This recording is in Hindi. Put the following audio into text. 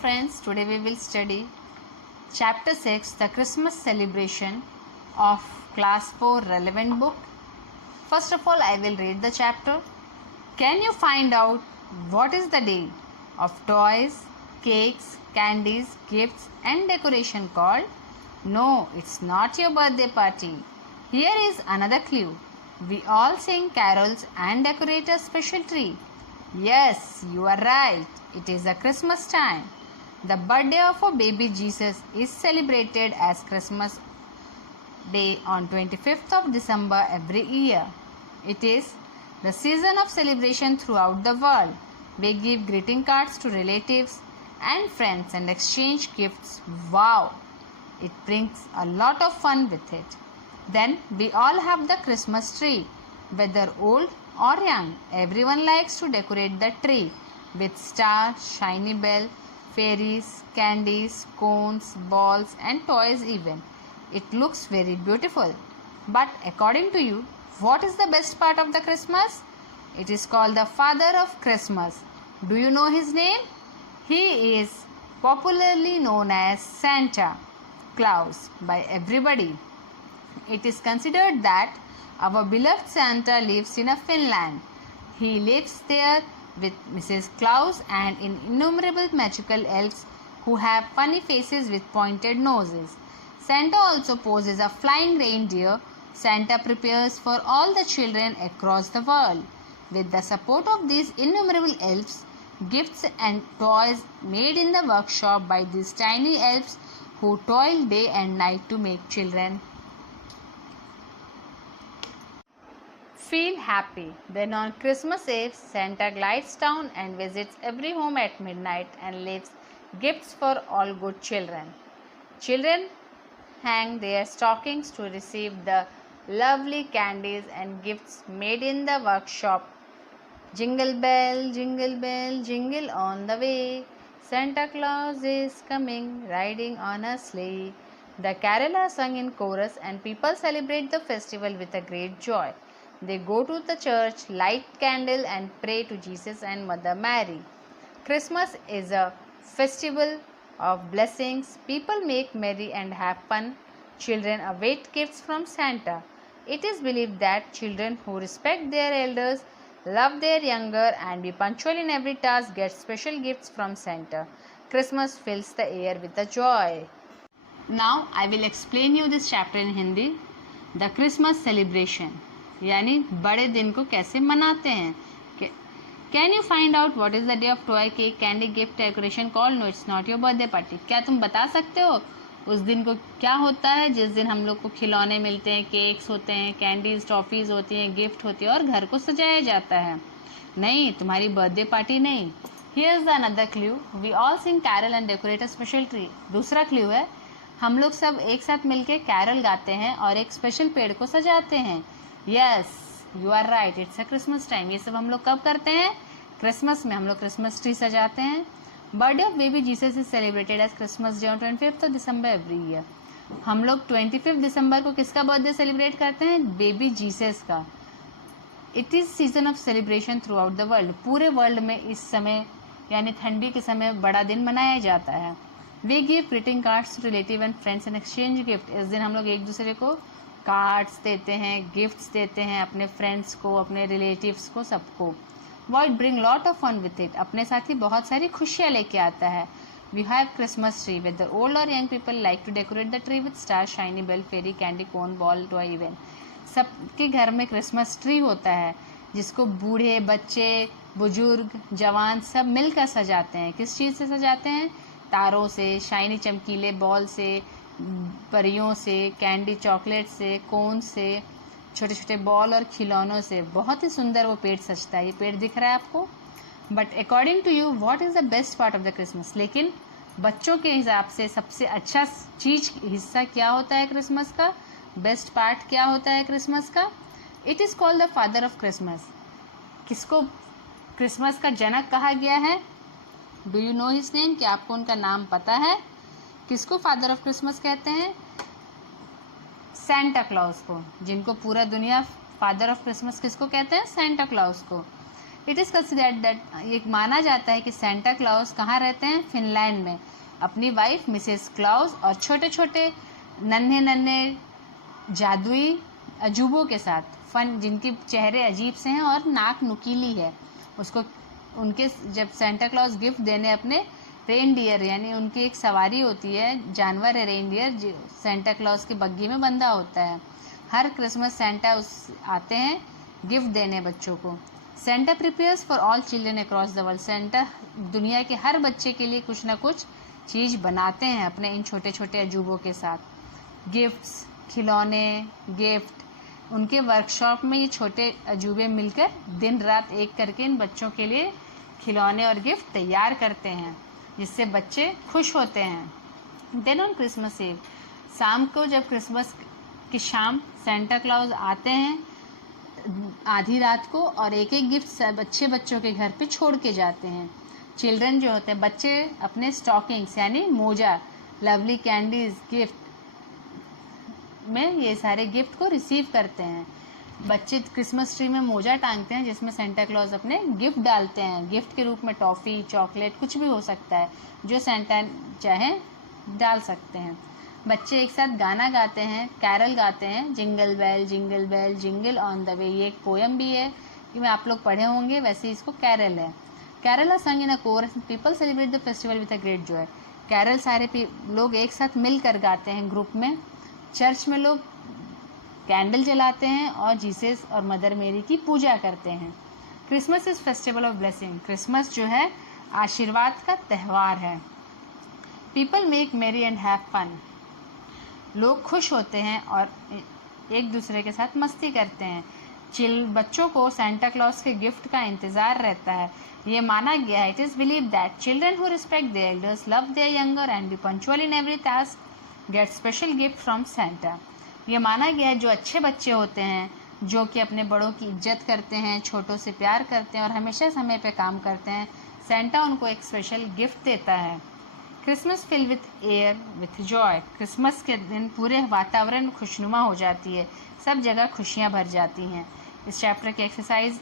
friends, today we will study chapter 6, the Christmas celebration of class 4 relevant book. First of all, I will read the chapter. Can you find out what is the day of toys, cakes, candies, gifts and decoration called? No, it's not your birthday party. Here is another clue. We all sing carols and decorate a special tree. Yes, you are right. It is a Christmas time. The birthday of our baby Jesus is celebrated as Christmas Day on 25th of December every year. It is the season of celebration throughout the world. We give greeting cards to relatives and friends and exchange gifts. Wow! It brings a lot of fun with it. Then we all have the Christmas tree. Whether old or young, everyone likes to decorate the tree with stars, shiny bell, fairies, candies, cones, balls and toys even. It looks very beautiful. But according to you, what is the best part of the Christmas? It is called the Father of Christmas. Do you know his name? He is popularly known as Santa Claus by everybody. It is considered that our beloved Santa lives in Finland. He lives there with Mrs. Claus and innumerable magical elves who have funny faces with pointed noses. Santa also poses a flying reindeer. Santa prepares for all the children across the world. With the support of these innumerable elves, gifts and toys made in the workshop by these tiny elves who toil day and night to make children feel happy. Then on Christmas Eve, Santa glides down and visits every home at midnight and leaves gifts for all good children. Children hang their stockings to receive the lovely candies and gifts made in the workshop. Jingle bell, jingle on the way. Santa Claus is coming, riding on a sleigh. The carol are sung in chorus and people celebrate the festival with a great joy. They go to the church, light candle and pray to Jesus and Mother Mary. Christmas is a festival of blessings. People make merry and have fun. Children await gifts from Santa. It is believed that children who respect their elders, love their younger and be punctual in every task get special gifts from Santa. Christmas fills the air with the joy. Now I will explain you this chapter in Hindi. The Christmas celebration यानी बड़े दिन को कैसे मनाते हैं. Can you find out what is the day of toy cake candy gift decoration called? No, it's not your birthday party. क्या तुम बता सकते हो उस दिन को क्या होता है जिस दिन हम लोग को खिलौने मिलते हैं, केक्स होते हैं, कैंडीज टॉफीज होती हैं, गिफ्ट होती है और घर को सजाया जाता है? नहीं, तुम्हारी बर्थडे पार्टी नहीं. Here is the another clue. We all sing carol and decorate a special tree. दूसरा क्लू है, हम लोग सब एक साथ मिलके कैरल गाते हैं और एक स्पेशल पेड़ को सजाते हैं. Yes, you are right, it's a Christmas time. ये सब हम लोग कब करते हैं? क्रिसमस में हम लोग क्रिसमस ट्री सजाते हैं. Birthday of baby Jesus is celebrated as Christmas day on 25th of December every year. हम लोग 25 दिसंबर को किसका बर्थडे सेलिब्रेट करते हैं? बेबी जीसस का. It is season of celebration through out the world. पूरे वर्ल्ड में इस समय यानी ठंडी के समय बड़ा दिन मनाया जाता है. We give greeting cards to relative and friends and exchange gift. इस दिन हम लोग एक दूसरे को कार्ड्स देते हैं, गिफ्ट्स देते हैं, अपने फ्रेंड्स को, अपने रिलेटिव्स को, सबको. It bring lot of fun with it. अपने साथ ही बहुत सारी खुशियाँ लेके आता है. We have Christmas tree. Whether old or young people like to decorate the tree with star, shiny bell, fairy, candy, cone, ball, toy even. सबके घर में क्रिसमस ट्री होता है जिसको बूढ़े, बच्चे, बुजुर्ग, जवान सब मिलकर सजाते हैं. किस चीज़ से सजाते हैं? तारों से, शाइनी चमकीले बॉल से, परियों से, कैंडी चॉकलेट से, कोन से, छोटे छोटे बॉल और खिलौनों से. बहुत ही सुंदर वो पेड़ सजता है. ये पेड़ दिख रहा है आपको. But according to you what is the best part of the Christmas? लेकिन बच्चों के हिसाब से सबसे अच्छा चीज हिस्सा क्या होता है क्रिसमस का? बेस्ट पार्ट क्या होता है क्रिसमस का? It is called the father of Christmas. किसको क्रिसमस का जनक कहा गया है? Do you know his name? क्या आपको उनका नाम पता है? किसको फादर ऑफ क्रिसमस कहते हैं? सेंटा क्लॉज को. जिनको पूरा दुनिया फादर ऑफ क्रिसमस किसको कहते हैं? सेंटा क्लॉज को. इट इज़ कंसिडर्ड दैट, ये माना जाता है कि सेंटा क्लॉज कहाँ रहते हैं, फिनलैंड में, अपनी वाइफ मिसेस क्लॉज और छोटे छोटे नन्हे नन्हे जादुई अजूबों के साथ, फन जिनके चेहरे अजीब से हैं और नाक नुकीली है। उसको उनके जब सेंटा क्लॉज गिफ्ट देने अपने रेनडियर, यानी उनकी एक सवारी होती है, जानवर है रेनडियर, जो सेंटा क्लॉज की बग्गी में बंधा होता है। हर क्रिसमस सेंटा आते हैं गिफ्ट देने बच्चों को। Santa prepares for all children across the world, Santa दुनिया के हर बच्चे के लिए कुछ ना कुछ चीज़ बनाते हैं अपने इन छोटे छोटे अजूबों के साथ। गिफ्ट्स, खिलौने, गिफ्ट, उनके वर्कशॉप में ये छोटे अजूबे मिलकर दिन रात एक करके इन बच्चों के लिए खिलौने और गिफ्ट तैयार करते हैं, जिससे बच्चे खुश होते हैं। देन ऑन क्रिसमस ईव, शाम को जब क्रिसमस की शाम सेंटा क्लॉज आते हैं आधी रात को और एक एक गिफ्ट अच्छे बच्चों के घर पे छोड़ के जाते हैं। चिल्ड्रन जो होते हैं बच्चे अपने स्टॉकिंग्स यानी मोजा, लवली कैंडीज, गिफ्ट में ये सारे गिफ्ट को रिसीव करते हैं। बच्चे क्रिसमस ट्री में मोजा टांगते हैं जिसमें सेंटा क्लॉज अपने गिफ्ट डालते हैं। गिफ्ट के रूप में टॉफ़ी, चॉकलेट, कुछ भी हो सकता है जो सेंटा चाहे डाल सकते हैं। बच्चे एक साथ गाना गाते हैं, कैरल गाते हैं, jingle bell jingle on the way. ये एक पोएम भी है कि मैं आप लोग पढ़े होंगे, वैसे इसको कैरल है। Carol are sung in a chorus, people celebrate the festival with a great joy. Carol सारे लोग एक साथ मिलकर गाते हैं ग्रुप में। चर्च में लोग कैंडल जलाते हैं और जीसस और मदर मेरी की पूजा करते हैं। Christmas is festival of blessing, Christmas जो है आशीर्वाद का त्यौहार है। पीपल मेक मेरी एंड हैव फन, लोग खुश होते हैं और एक दूसरे के साथ मस्ती करते हैं। बच्चों को सेंटा क्लॉज के गिफ्ट का इंतज़ार रहता है। ये माना गया है, it is believe that children who respect their elders, love there younger and B punctual in every task gate special gift from Santa. ये माना गया है जो अच्छे बच्चे होते हैं, जो कि अपने बड़ों की इज्जत करते हैं, छोटों से प्यार करते हैं और हमेशा समय पे काम करते हैं, सेंटा उनको एक स्पेशल गिफ्ट देता है। Christmas fill with air with joy, Christmas के दिन पूरे वातावरण खुशनुमा हो जाती है, सब जगह खुशियाँ भर जाती हैं। इस चैप्टर की एक्सरसाइज